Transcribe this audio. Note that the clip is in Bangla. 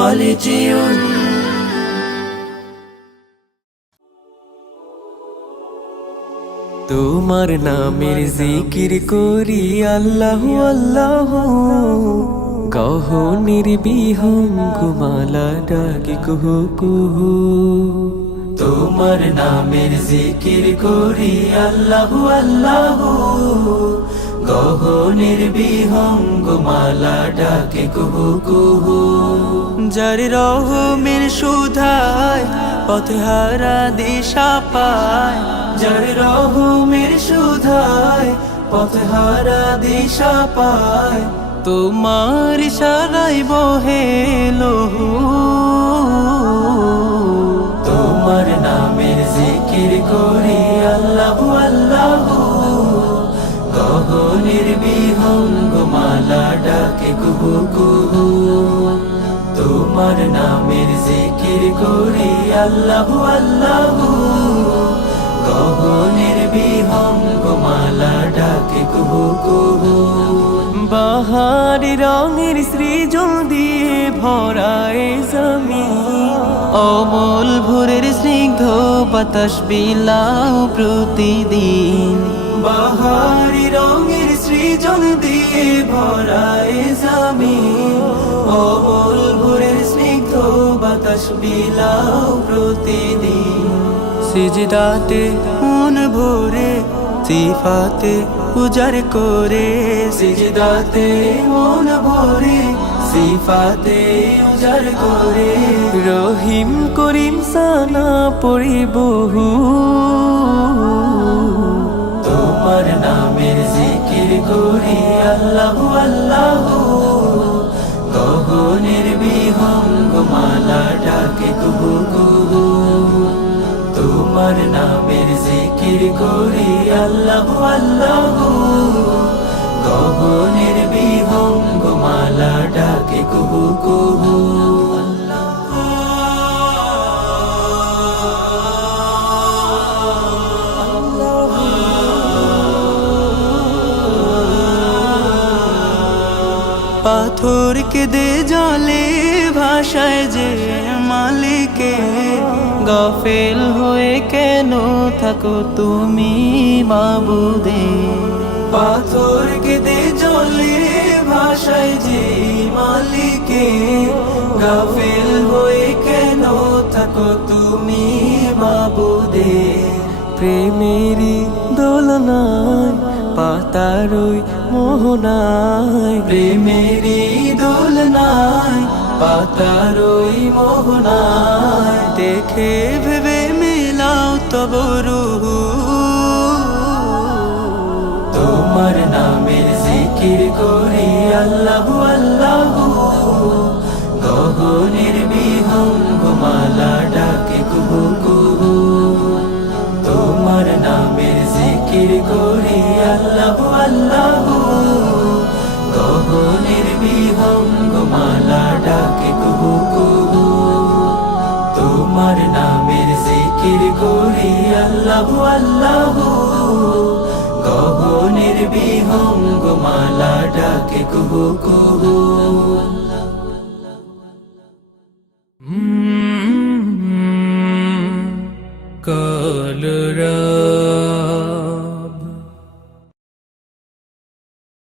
খালিজিউন। তোমার নামের জিকির করি আল্লাহু আল্লাহু, গহনের বিহঙ্গমালা ডাকি কুহু কুহু। তোমার নামের জিকির করি আল্লাহু আল্লাহু, গহনের বিহঙ্গমালা ডাকে কুহু কুহু। যার রহমের সুধায় পথহারা দিশা পায়, যার রহমের সুধায় পথহারা দিশা পায়, তোমার ইশারায় বহে লহু। তোমার নামের জিকির করি আল্লাহু আল্লাহু, গহনের বিহঙ্গমালা ডাকে কুহু কুহু। তোমার নামের জিকির করি আল্লাহু আল্লাহু, গহনের বিহঙ্গমালা ডাকে কুহু কুহু। বাহারি রঙের সৃজন দিয়ে ভরায় জমিন, অমল ভোরের স্নিগ্ধ বাতাস বিলাও প্রতিদিন। বাহারি রঙের সৃজন দিয়ে ভরায় জমিন, অমল ভোরের স্নিগ্ধ বাতাস বিলাও প্রতিদিন। সিজদাতে মন ভরে সিফাতে উজার করে, সিজদাতে মন ভরে সিফাতে উজার করে। রহিম করিম সানা পড়ি বহু, তোমার নামের জিকির করি আল্লাহু আল্লাহু, গহনের বিহঙ্গমালা ডাকে কুহু কুহু। তোমার নামের জিকির করি আল্লাহু আল্লাহু, গহনের বিহঙ্গমালা ডাকে কুহু কুহু। পাথর কেঁদে জলে ভাষায় যে মালিকে, গাফেল হয়ে কেন থাকো তুমি মাবুদে। পাথর কেঁদে জলে ভাষায় যে মালিকে, গাফেল হয়ে কেন থাকো তুমি মাবুদে। প্রেমেরই দোলনায় পাতারই মোহনায়, প্রেমেরই দোলনায় পাতারই মোহনায়, দেখে ভেবে মেলাও তব রুহু। তোমার নামের জিকির করি আল্লাহু আল্লাহু, গহনের বিহঙ্গমালা ডাকে কুহু কুহু। তোমার নামের জিকির করি আল্লাহু আল্লাহু, গহনের বিহঙ্গমালা ডাকে কুহু কুহু। তোমার নামের জিকির করি আল্লাহু আল্লাহু, গহনের বিহঙ্গমালা ডাকে কুহু কুহু।